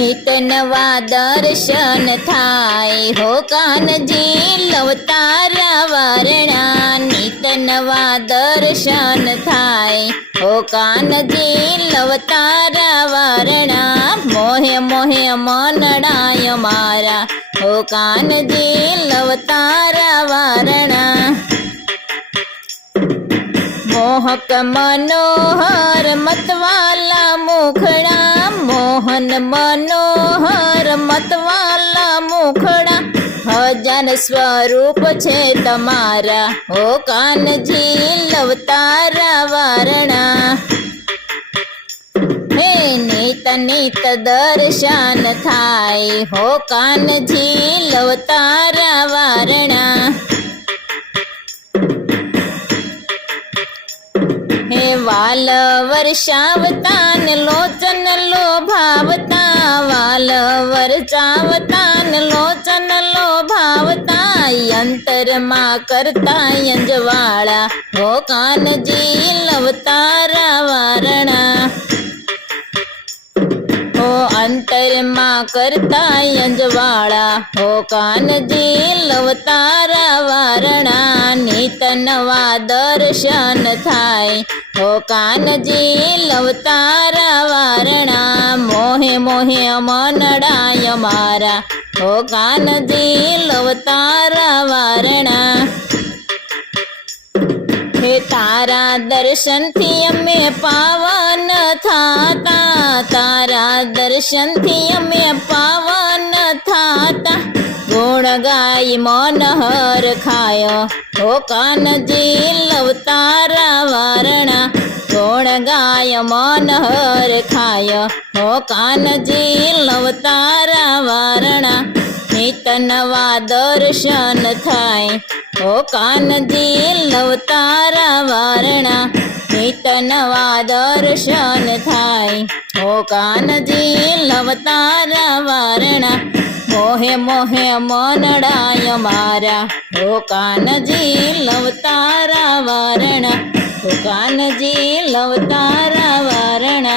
नित नवा दर्शन थाय हो कानजी लवतारा वारणा। नित नवा दर्शन थाय हो कानजी लवतारा वारणा। मोहे मोहे मनडाय मारा हो कानजी लवतारा वारणा। मोहक मनोहर मतवाला मुखड़ा मोहन मनोहर मतवाला मुखड़ा। हजार स्वरूप छे तमारा हो कानजी लवतारा वारणा। हे नित नित दर्शन थाय हो कानजी लवतारा वारणा। हे वाल वर्षावतान लोचन लोभावता। वाल वर्षावतान लोचन लोभावता। अंतर मां करता यंजवाड़ा हो कानजी लवतारा वारणा। हो अंतर मां करता यंजवाड़ा हो कानजी लवतारा वारणा। नित नवा दर्शन थाय हो कानजी लवतारा वारणा। मोहे मोहे मनडाय मारा हो कानजी लवतारा वारणा। हे तारा दर्शन थी अमे पावन थाता। तारा दर्शन थी अमे पावन थाता। गुण गाय मनहर खाय हो कानजी लवतारा वारणा। गुण गाय मनहर खाय हो कानजी लवतारा वारणा। नित नवा दर्शन थाय हो कानजी लवतारा वारणा। नित नवा दर्शन थाय हो कानजी लवतारा वारणा। मोहे मोहे मनडाय मारा हो कानजी लवतारा वारणा। हो कानजी लवतारा वारणा।